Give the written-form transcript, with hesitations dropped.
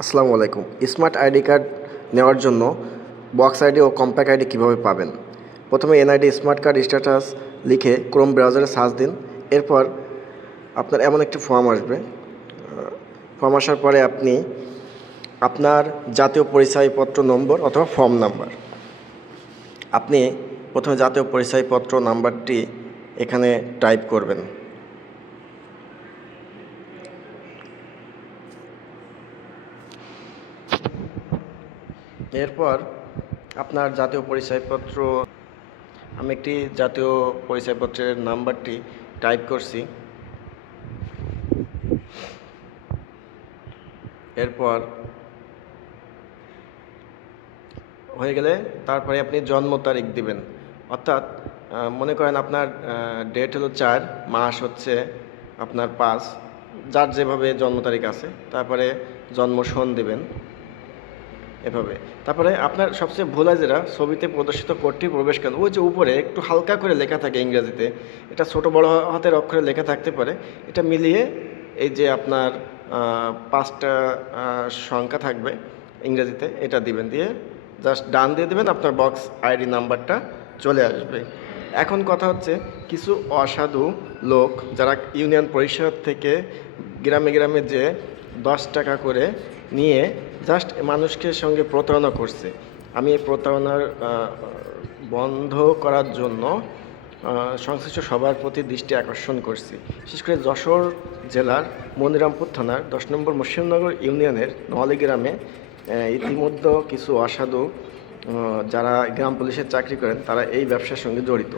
আসসালামু আলাইকুম। Smart ID card নেওয়ার জন্য বক্স আইডি ও কম্প্যাক্ট আইডি কীভাবে পাবেন? প্রথমে এনআইডি স্মার্ট কার্ড স্ট্যাটাস লিখে ক্রোম ব্রাউজারে সার্চ দিন। এরপর আপনার এমন একটি ফর্ম আসবে। ফর্ম আসার পরে আপনি আপনার জাতীয় পরিচয়পত্র নম্বর অথবা ফর্ম নাম্বার, আপনি প্রথমে জাতীয় পরিচয়পত্র নাম্বারটি এখানে টাইপ করবেন। এরপর আপনার জাতীয় পরিচয়পত্র, আমি একটি জাতীয় পরিচয়পত্রের নাম্বারটি টাইপ করছি। এরপর হয়ে গেলে তারপরে আপনি জন্ম তারিখ দিবেন, অর্থাৎ মনে করেন আপনার ডেট হলো 4, মাস হচ্ছে আপনার 5, যার যেভাবে জন্ম তারিখ আছে, তারপরে জন্ম সন দেবেন এভাবে। তারপরে আপনার সবচেয়ে ভুল হয় যেটা, ছবিতে প্রদর্শিত কোডটি প্রবেশ করেন, ওই যে উপরে একটু হালকা করে লেখা থাকে ইংরেজিতে, এটা ছোট বড় হাতের অক্ষরে লেখা থাকতে পারে, এটা মিলিয়ে এই যে আপনার 5টা সংখ্যা থাকবে ইংরেজিতে, এটা দিবেন, দিয়ে জাস্ট ডান দিয়ে দেবেন, আপনার বক্স আইডি নাম্বারটা চলে আসবে। এখন কথা হচ্ছে, কিছু অসাধু লোক যারা ইউনিয়ন পরিষদ থেকে গ্রামে গ্রামে যে 10 টাকা করে নিয়ে জাস্ট মানুষকে সঙ্গে প্রতারণা করছে। আমি এই প্রতারণার বন্ধ করার জন্য সংশ্লিষ্ট সবার প্রতি দৃষ্টি আকর্ষণ করছি। বিশেষ করে যশোর জেলার মনিরামপুর থানার 10 নম্বর মুসলিমনগর ইউনিয়নের নোয়ালি গ্রামে ইতিমধ্যে কিছু অসাধু যারা গ্রাম পুলিশের চাকরি করেন, তারা এই ব্যবসার সঙ্গে জড়িত।